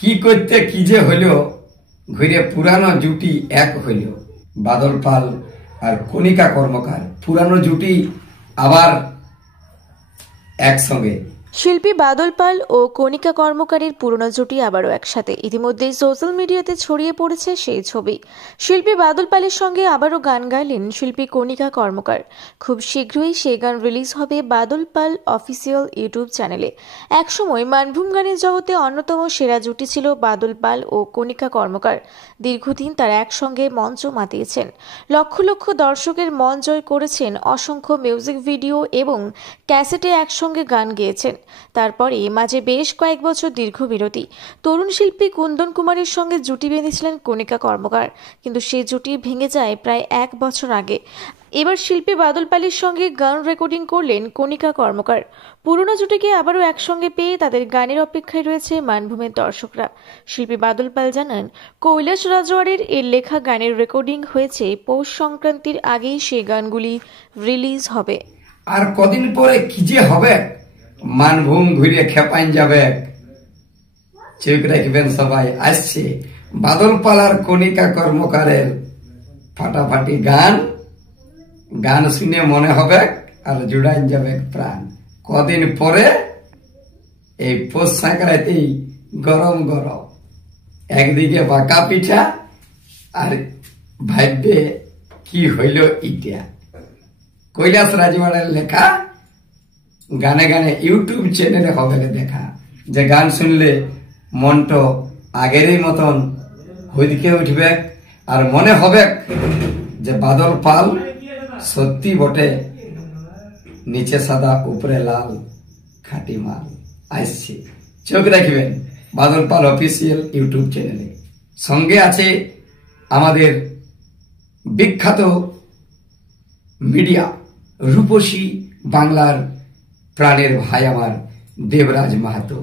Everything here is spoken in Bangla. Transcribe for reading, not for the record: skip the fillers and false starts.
কি করতে কি যে হইল, ঘুরে পুরানো জুটি এক হইল। বাদল পাল আর কণিকা কর্মকার পুরানো জুটি আবার একসঙ্গে। শিল্পী বাদল পাল ও কণিকা কর্মকারের পুরনো জুটি আবারও একসাথে। ইতিমধ্যেই সোশ্যাল মিডিয়াতে ছড়িয়ে পড়েছে সেই ছবি। শিল্পী বাদল পালের সঙ্গে আবারও গান গাইলেন শিল্পী কণিকা কর্মকার। খুব শীঘ্রই সেই গান রিলিজ হবে বাদল পাল অফিসিয়াল ইউটিউব চ্যানেলে। একসময় মানভূম গানের জগতে অন্যতম সেরা জুটি ছিল বাদল পাল ও কণিকা কর্মকার। দীর্ঘদিন তারা একসঙ্গে মঞ্চ মাতিয়েছেন, লক্ষ লক্ষ দর্শকের মন জয় করেছেন, অসংখ্য মিউজিক ভিডিও এবং ক্যাসেটে একসঙ্গে গান গেয়েছেন। তারপরে মাঝে বেশ কয়েক বছর দীর্ঘ বিরতি। তরুণ শিল্পী কুন্দন কুমারের সঙ্গে জুটি বেঁধেছিলেন কণিকা কর্মকার, কিন্তু সেই জুটি ভেঙে যায় প্রায় 1 বছর আগে। এবার শিল্পী বাদল পালের সঙ্গে গান রেকর্ডিং করলেন কণিকা কর্মকার। পুরনো জুটিকে আবারও একসঙ্গে পেয়ে তাদের গানের অপেক্ষায় রয়েছে মানভূমের দর্শকরা। শিল্পী বাদল পাল জানান, কৈলাস রাজওয়ারের এর লেখা গানের রেকর্ডিং হয়েছে, পৌষ সংক্রান্তির আগেই সেই গানগুলি রিলিজ হবে। আর কদিন পরে কি যে হবে, মানভূম ঘুরে খেপাইন যাবে। চোখ রাখবেন সবাই, আসছে বাদল পাল আর কণিকা কর্মকারের ফাটাফাটি গান। গান শুনে মনে হবে আর জুড়াইন যাবে প্রাণ। কদিন পরে এই পৌষ সংক্রান্তি গরম গরম, একদিকে বাঁকা পিঠা আর ভাববে কি হইল ইটা। কৈলাস রাজওয়ারের লেখা গানে গানে ইউটিউব চ্যানেলে হবে দেখা, যে গান শুনলে মনটা আগেরই মতন হইদিকে উঠবে আর মনে হবে যে বাদল পাল সত্যি বটে, নিচে সাদা উপরে লাল খাঁটি মাল। আসছে, চোখ রাখবেন বাদল পাল অফিসিয়াল ইউটিউব চ্যানেলে। সঙ্গে আছে আমাদের বিখ্যাত মিডিয়া রূপসী বাংলার প্রাণের ভাই আমার দেবরাজ মাহাতো।